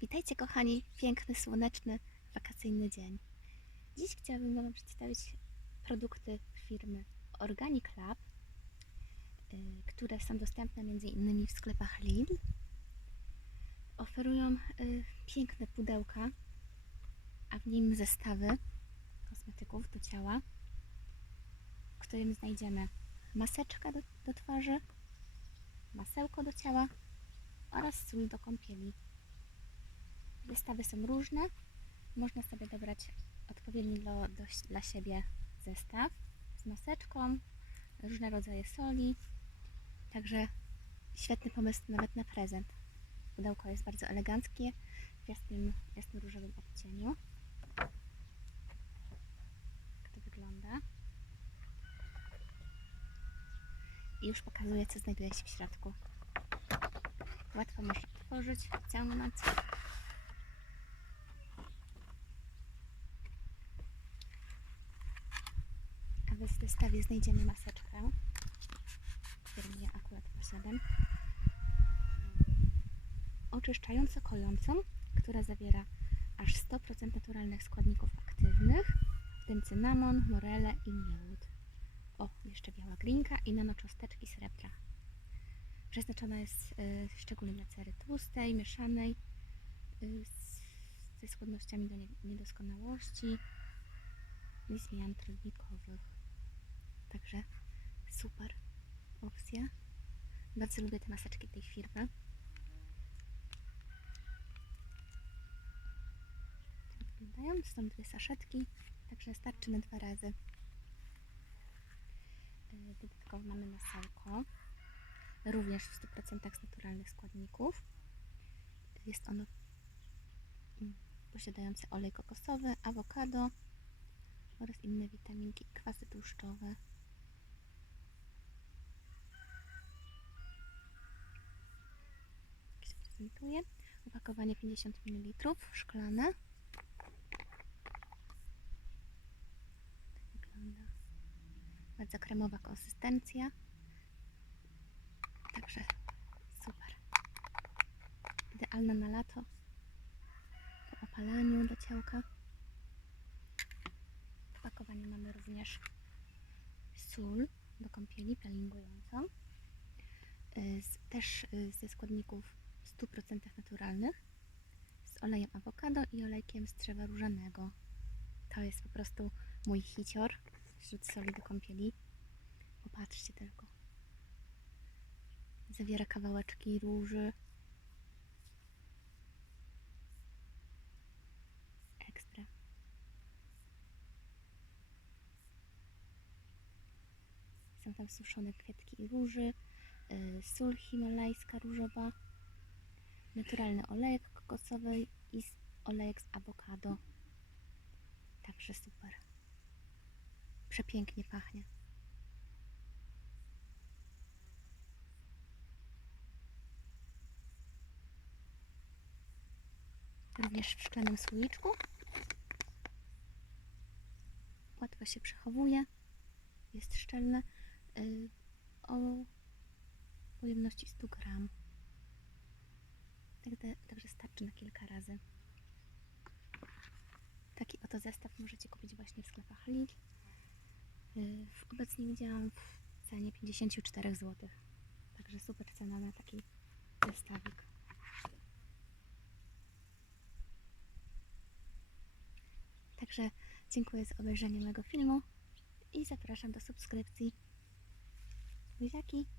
Witajcie kochani, piękny, słoneczny, wakacyjny dzień. Dziś chciałabym Wam przedstawić produkty firmy Organic Lab, y, które są dostępne m.in. w sklepach Lidl. Oferują y, piękne pudełka, a w nim zestawy kosmetyków do ciała, w którym znajdziemy maseczkę do, do twarzy, masełko do ciała oraz sól do kąpieli. Zestawy są różne. Można sobie dobrać odpowiedni dla, do, dla siebie zestaw z maseczką, różne rodzaje soli. Także świetny pomysł nawet na prezent. Pudełko jest bardzo eleganckie w jasnym, jasno-różowym odcieniu. Jak to wygląda. I już pokazuję, co znajduje się w środku. Łatwo można otworzyć, wyciągnąć. A w zestawie znajdziemy maseczkę, którą ja akurat posiadam. Oczyszczająco kojącą, która zawiera aż 100% naturalnych składników aktywnych, w tym cynamon, morele i miód. O, jeszcze biała glinka i nanocząsteczki srebra. Przeznaczona jest y, szczególnie dla cery tłustej, mieszanej, y, z, ze skłonnościami do nie, niedoskonałości i zmian trójnikowych. Także super opcja. Bardzo lubię te maseczki tej firmy. Tak wyglądają. Są dwie saszetki, także starczy na dwa razy. Y, Dodatkowo mamy masełko, również w 100% z naturalnych składników. Jest ono mm, posiadające olej kokosowy, awokado oraz inne witaminki i kwasy tłuszczowe. Jak się prezentuje? Opakowanie 50 ml, szklane. Wygląda. Bardzo kremowa konsystencja. Także super. Idealna na lato. Po opalaniu do ciałka. W pakowaniu mamy również sól do kąpieli peelingującą. Y, też y, ze składników 100% naturalnych. Z olejem awokado i olejkiem z drzewa różanego. To jest po prostu mój hicior wśród soli do kąpieli. Popatrzcie tylko. Zawiera kawałeczki róży. Ekstra. Są tam suszone kwiatki róży, y, sól himalajska różowa, naturalny olejek kokosowy i olejek z awokado. Także super. Przepięknie pachnie. Również w szklanym słoiczku. Łatwo się przechowuje. Jest szczelne. y, O pojemności 100 gram. Także, także starczy na kilka razy. Taki oto zestaw możecie kupić właśnie w sklepach Lidl. Y, Obecnie widziałam w cenie 54 zł. Także super cena na taki zestawik. Także dziękuję za obejrzenie mojego filmu i zapraszam do subskrypcji. Buziaki!